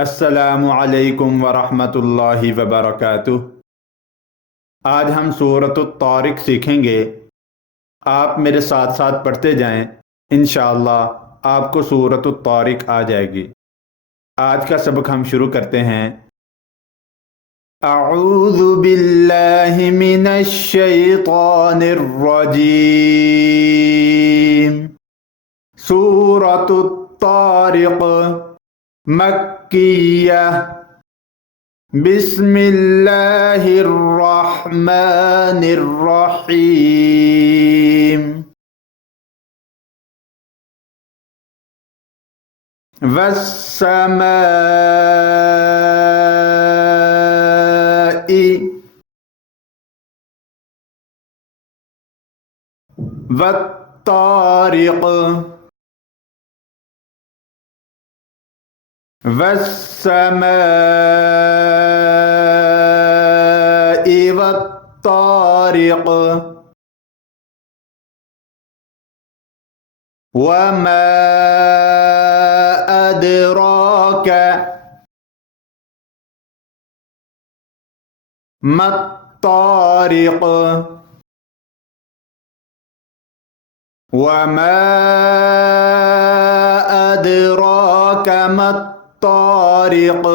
अस्सलामु अलैकुम वरहमतुल्लाहि वबरकातुह। आज हम सूरत तारिक सीखेंगे। आप मेरे साथ साथ पढ़ते जाएं, इंशाअल्लाह आपको सूरत तारिक आ जाएगी। आज का सबक हम शुरू करते हैं। अऊज़ु बिल्लाहि मिनश शैतानिर रजीम। सूरत तारिक मक्किया। बिस्मिल्लाहिर्रहमानिर्रहीम। वस्समाइ वत्तारिक। वस्समाइ वत्तारिक। वमा अदराक मत्तारिक। वमा अदराक मत्तारिक।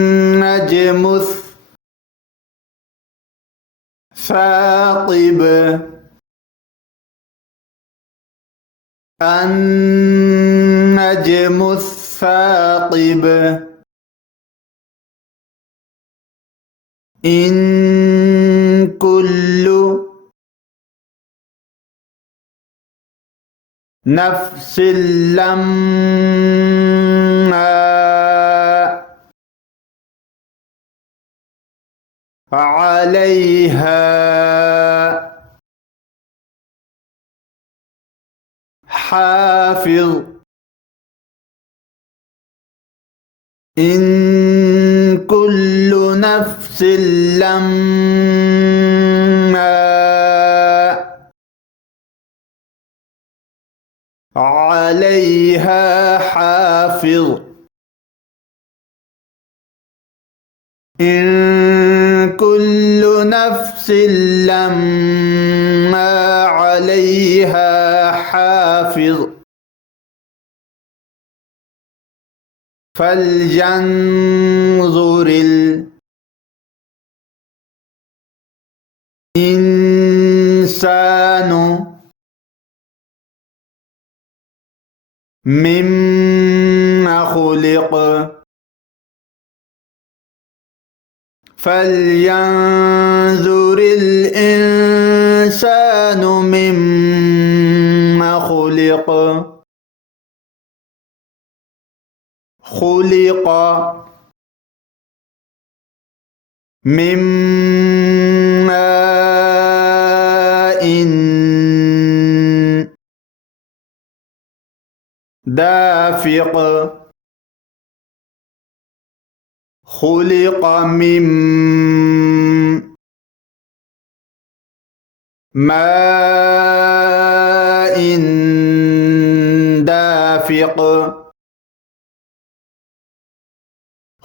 अन्नजमुस साक़िब। अन्नजमुस साक़िब। इन कुल्लु नफ्सिल लम्मा अलैहा हाफिज़। इन कुल्लु नफ्सिल लम्मा अलैहा हाफिज़। इन कुल्लु नफ्सिल लम्मा अलैहा हाफिज़। फलयंजुरिल इंसानु मिम्मा खुलिक़। फलयंजुरिल इंसानु मिम्मा खुलिक़। खुलिक़ मिन माइन दाफिक़। खुलिक़ मिन माइन दाफिक़।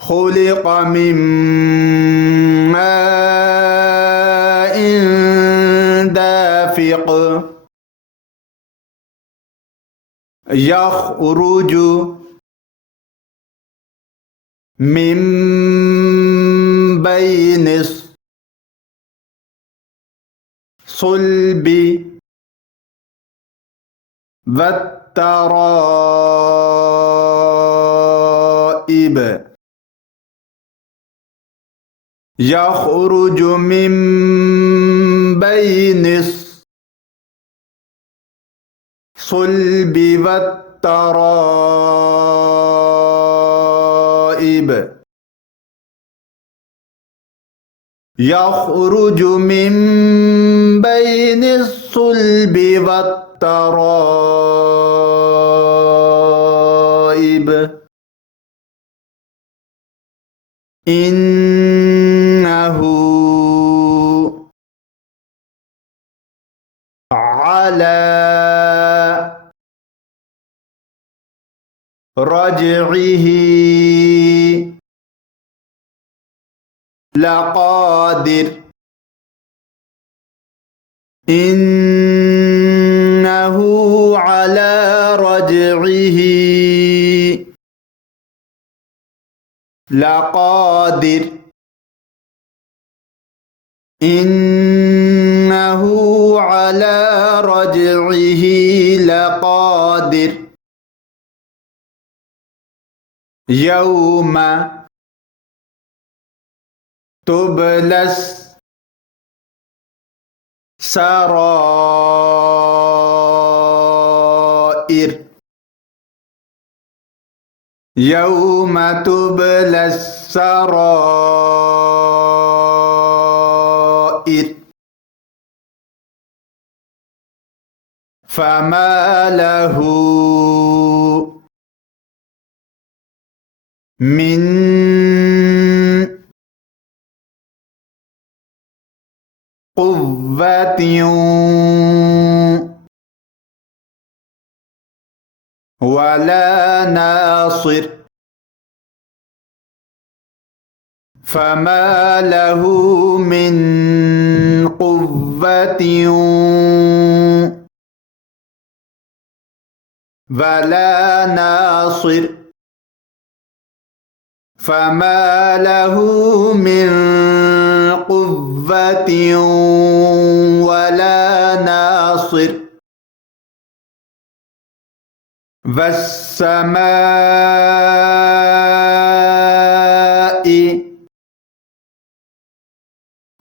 खुलिक़ मिन माइन दाफिक़। यख़रुजु मिन बैनिस सुल्बि वत्तराइब। यख़रुजु मिन बैनिस सुल्बि वत्तराइब। यख़रुजु मिन बैनिस सुल्बि वत्तराइब। इन्नहु अला رجعه لقادر إنه على رجعه لقادر إنه على رجعه لقادر يوم تبلى السرائر يوم تبلى السرائر فما له من قوة ولا ناصر فما له من قوة ولا ناصر فما له من قوة ولا ناصر والسماء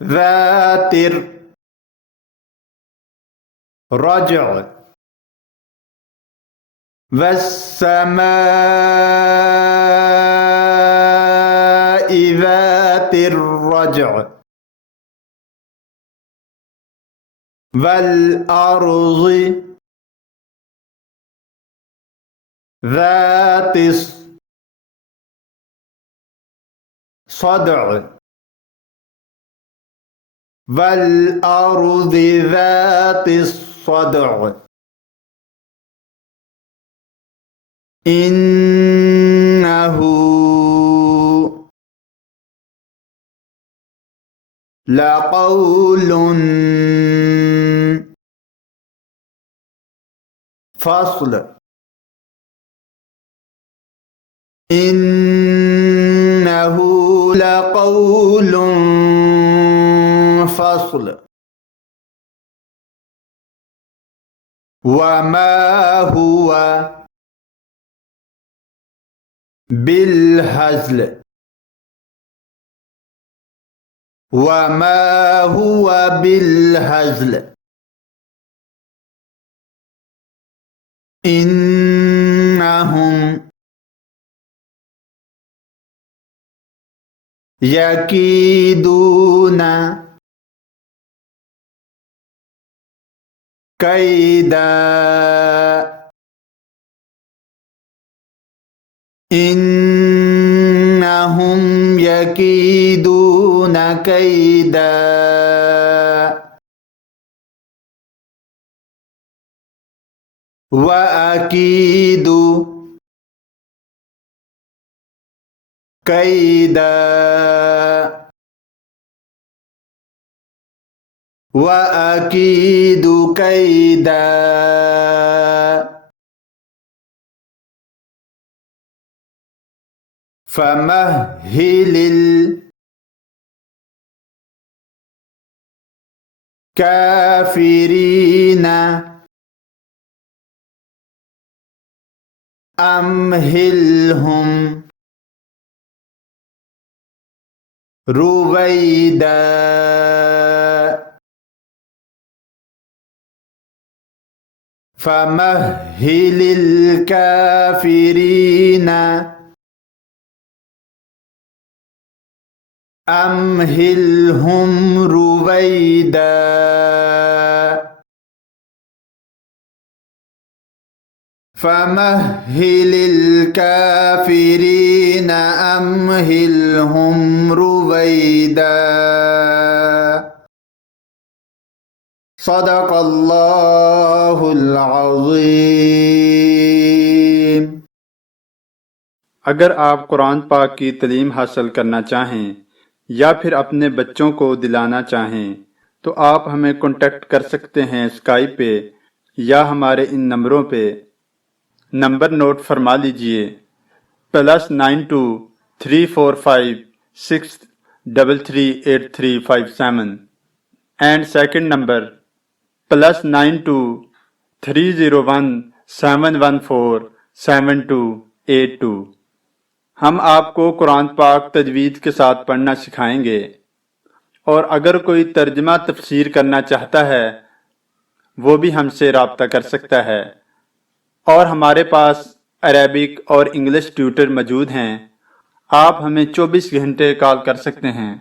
ذات الرجع والسماء ذات الرجع والأرض ذات الصدع والأرض ذات الصدع إنه لقول فصل إنه لقول فصل وما هو بالهزل وما هو بالهزل إنهم يكيدون كيدا إنهم يكيدون كيدا وأكيد كيدا وأكيد كيدا فمهل الكافرين أمهلهم رويدا فمهل الكافرين أمهلهم رويدا فمهل الكافرين أمهلهم رويدا صدق الله العظيم. अगर आप कुरान पाक की तालीम हासिल करना चाहें या फिर अपने बच्चों को दिलाना चाहें तो आप हमें कांटेक्ट कर सकते हैं स्काइप पे या हमारे इन नंबरों पे। नंबर नोट फरमा लीजिए, +92 345 633 8357 एंड सेकंड नंबर +92 301 714 7282। हम आपको कुरान पाक तजवीद के साथ पढ़ना सिखाएंगे और अगर कोई तर्जमा तफसीर करना चाहता है वो भी हमसे रब्ता कर सकता है। और हमारे पास अरेबिक और इंग्लिश ट्यूटर मौजूद हैं। आप हमें 24 घंटे कॉल कर सकते हैं।